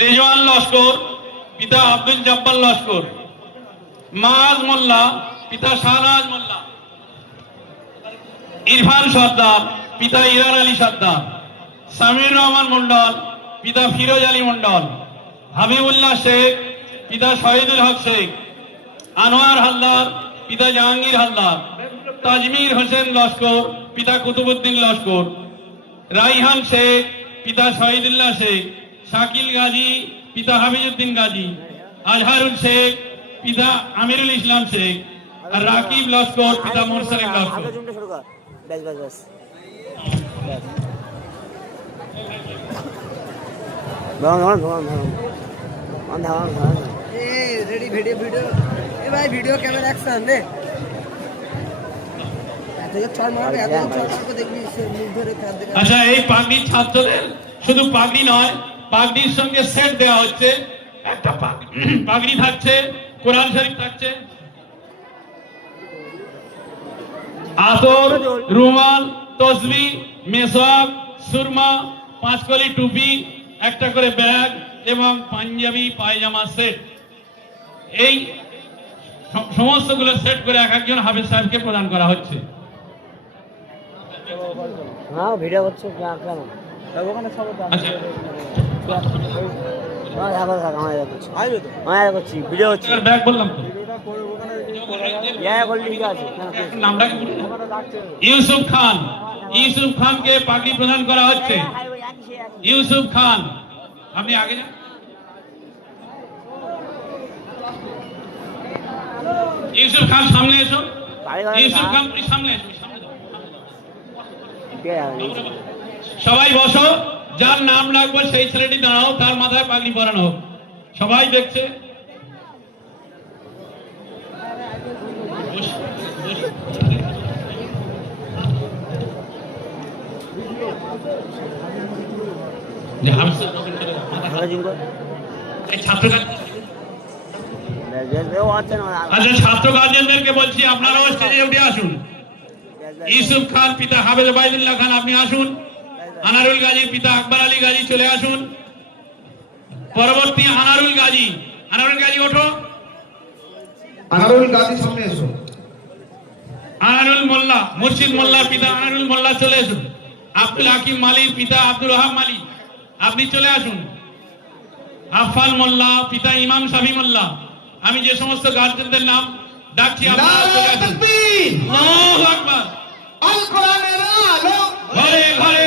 রেজওয়ান লস্কর, পিতা আব্দুল জব্বার লস্কর। মাজ মোল্লা, পিতা শাহনাজ মোল্লা। ইরফান সর্দার, পিতা ইরার আলী সর্দার। সামির রহমান মন্ডল, পিতা ফিরোজ আলী মন্ডল। হাবিবুল্লাহ শেখ, পিতা শহীদুল হক শেখ। আনোয়ার হালদার, পিতা জাহাঙ্গীর হালদার। তাজমির হোসেন লস্কর, পিতা কুতুবুদ্দিন লস্কর। রাইহান শেখ, পিতা শহীদুল্লাহ শেখ। শাকিল গাজী, পিতা হাবিজউদ্দিন গাজী। আজহারুল শেখ, পিতা আমিরুল ইসলাম শেখ। আর রাকিব লস্কর, পিতা মোরসালেম লস্কর। ভিডিও ক্যামেরা অ্যাকশন নে আচ্ছা, এই পাগড়ি ছাত্রদের শুধু পাগড়ি নয়, পাগড়ির সঙ্গে সেট দেওয়া হচ্ছে। একটা পাগড়ি থাকছে, কোরআন শরীফ থাকছে, আতর, রুমাল, তসবি, মেসওয়াক, সুরমা, 5 কলি টুপি, একটা করে ব্যাগ এবং পাঞ্জাবি পায়জামা সেট। এই সমস্তগুলো সেট করে এক একজন হাফেজ সাহেবকে প্রদান করা হচ্ছে। ভিডিও করছে ভিডিও হচ্ছে ব্যাগ বললাম তো। ইউসুফ খান, ইউসুফ খানকে পাগড়ি প্রদান করা হচ্ছে। ইউসুফ খান, আপনি আগে যান। ইউসুফ খান সামনে এসো। ইউসুফ খান সামনে এসো। সবাই বসো, যার নাম লাগবে সেই ছেলেটি দাঁড়াও, তার মাথায় পাগড়ি পরানো হোক। সবাই দেখছে। আচ্ছা, ছাত্র গার্জিয়ানদেরকে বলছি আপনারাও স্টেজে উঠে আসুন। ইউসুফ খান, পিতা হাফেজ ওবায়দুল্লাহ খান, আপনি আসুন। আনারুল গাজীর পিতা আকবর আলী গাজী চলে আসুন। পরবর্তী আনারুল গাজী, আনারুল গাজী ওঠো। আনারুল গাজী সামনে এসো। আনারুল মোল্লা, মুর্শিদ মোল্লা, পিতা আনারুল মোল্লা চলে আসুন। আব্দুল হাকিম মালিক, পিতা আব্দুল ওহাব মালিক, আপনি চলে আসুন। আফফান মোল্লা, পিতা ইমাম শাফি মোল্লা। আমি যে সমস্ত গার্জিয়ানদের নাম ডাকছি আপনারা চলে আসুন। আল্লাহু আকবার। আল কোরআনের আলো ঘরে ঘরে